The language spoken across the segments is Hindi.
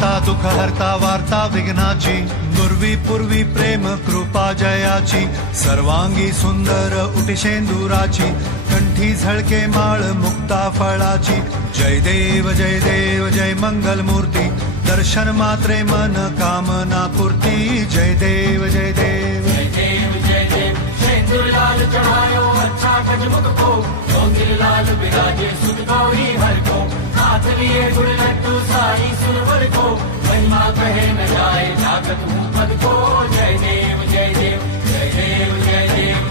करता दुःख हरता वार्ता विघ्नाची, नुरवी पूर्वी प्रेम कृपा जयाची, सर्वांगी सुंदर उटिशेंदुराची, कंठी झळके माळ मुक्ता फळाची. जय देव जय मंगल मूर्ती, दर्शन मात्रे मन कामना पूर्ती. जय देव जय देव शेंदूर लाल चढ़ायो अच्छा गजमुख को, सौंदर्य लाल विराजे सुख गौरी हर को, हाथ लिए गुड़ लड्डू साई सुरवर को, महिमा कहे न जाए जागत हूँ पद को. जय देव जय देव जय देव जय देव.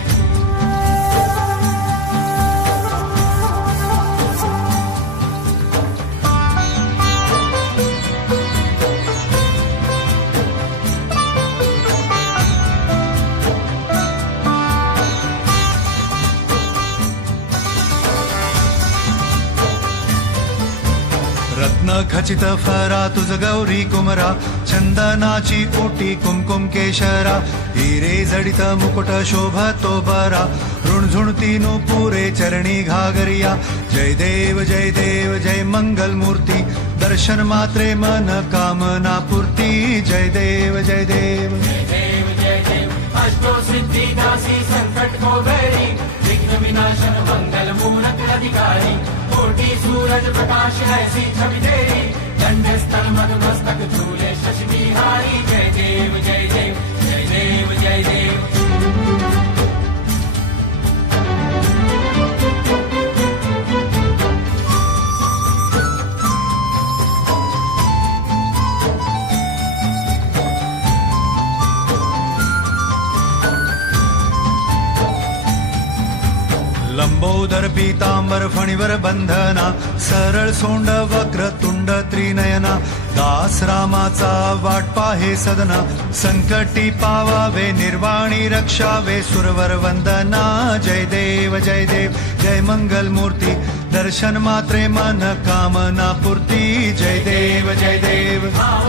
रत्न खचित फरा तुझ गौरी कुमरा, चंदनाची ओटी कुमकुम केशरा, हिरे जडित मुकुट शोभतो बरा, ऋणझुणती पुरे चरणी घागरिया. जय देव जय मंगल मूर्ती, दर्शन मात्रे मन कामना पूर्ती. जय देव जय देव जय देव जय देव. अष्टो सिद्धि दासी संकट को बैरी, विघ्न विनाशन मंगल मूरत अधिकारी, कोटि सूरज प्रकाश ऐसी छवि तेरी, दंड स्थल मधुमस्तक झूले शशि बिहारी. जय देव जय देव जय देव जय देव. लंबोदर पीतांबर फणीवर बंधना, सरळ सोंड वक्र तुंड त्रिनयना, दास रामाचा वाट पाहे सदना, संकटी पावावे निर्वाणी रक्षावे सुरवर वंदना. जय देव जय मंगल मूर्ती, दर्शन मात्रे मन कामना पूर्ती. जय देव जय देव.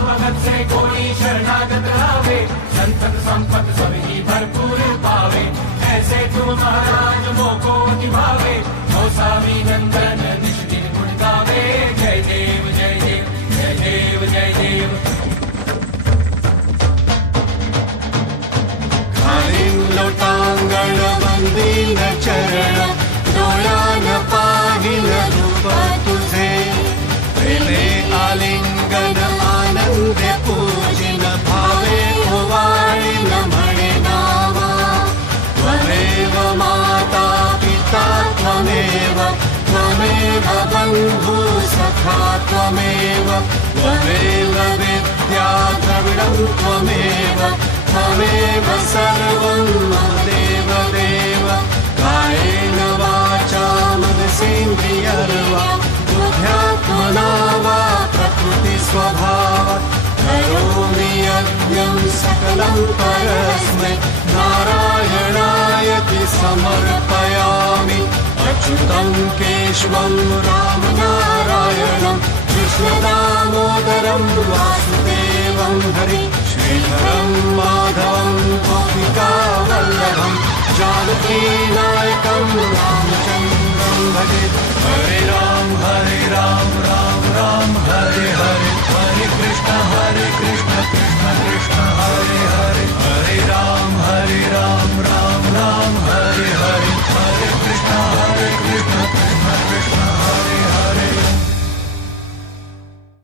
भगत से कोई शरणागत रावे, संतत संपत सभी भरपूर पावे, ऐसे तुम महाराज मोको निभावे, मौसावी नंदन निश दिन गुण गावे. जय देव जय देव जय देव जय देव. खालीं लोटांगण वंदीन चरण, डोळ्यान पाहिन रूप तुझे, प्रेमे आलिंगन आनंदे पूजिन, भावे ओवाळीन म्हणे नावा. त्वमेव माता पिता त्वमेव, त्वमेव बंधु सखा त्वमेव, त्वमेव विद्या द्रविडं त्वमेव, त्वमेव सर्वं देव देव. कायेन वाचा मनसेन्द्रियर्वा, बुद्ध्यात्मना वा प्रकृति स्वभावात्, करोमि यज्ञं सकलं परस्मै, नारायणायति समर्पयामि. अच्युतं केशवं राम नारायणं, कृष्णदामोदरं वासुदेवं हरि, श्रीधरं माधवं गोपिकावल्लभं, जानकीनायकं रामचन्द्रं भजे.